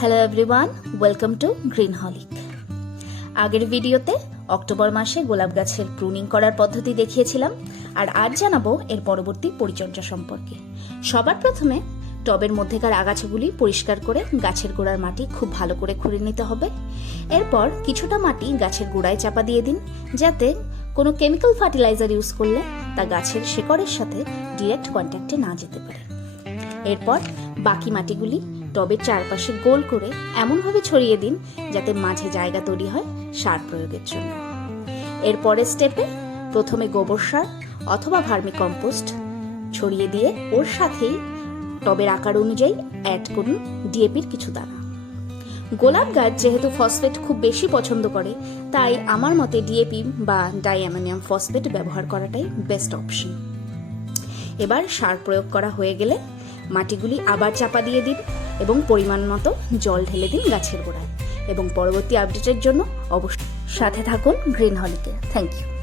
Hello everyone, welcome to Greenholic. আগের ভিডিওতে October মাসে গোলাপ গাছের প্রুনিং করার পদ্ধতি দেখিয়েছিলাম, আর আজ জানাবো এর পরবর্তী পরিচর্যা সম্পর্কে। সবার প্রথমে টবের মধ্যেকার আগাছাগুলি পরিষ্কার করে গাছের গোড়ার মাটি খুব ভালো করে খুঁড়ে নিতে হবে। এরপর কিছুটা মাটি গাছের গোড়ায় চাপা দিয়ে দিন, যাতে কোনো কেমিক্যাল ফার্টিলাইজার ইউজ করলে তা গাছের শেকড়ের সাথে ডিরেক্ট কন্ট্যাক্টে না যেতে পারে। এরপর বাকি মাটিগুলি টবের চারপাশে গোল করে এমনভাবে ছড়িয়ে দিন যাতে মাঝে জায়গা তৈরি হয় সার প্রয়োগের জন্য। এরপরের স্টেপে প্রথমে গোবর সার অথবা ভার্মি কম্পোস্ট ছড়িয়ে দিয়ে ওর সাথেই টবের আকার অনুযায়ী অ্যাড করুন ডিএপির কিছু দানা। গোলাপ গাছ যেহেতু ফসফেট খুব বেশি পছন্দ করে, তাই আমার মতে ডিএপি বা ডাইঅ্যামোনিয়াম ফসফেট ব্যবহার করাটাই বেস্ট অপশন। এবার সার প্রয়োগ করা হয়ে গেলে মাটিগুলি আবার চাপা দিয়ে দিন এবং পরিমাণ মতো জল ঢেলে দিন গাছের গোড়ায়। এবং পরবর্তী আপডেটের জন্য অবশ্যই সাথে থাকুন গ্রিন হলিকে। Thank you.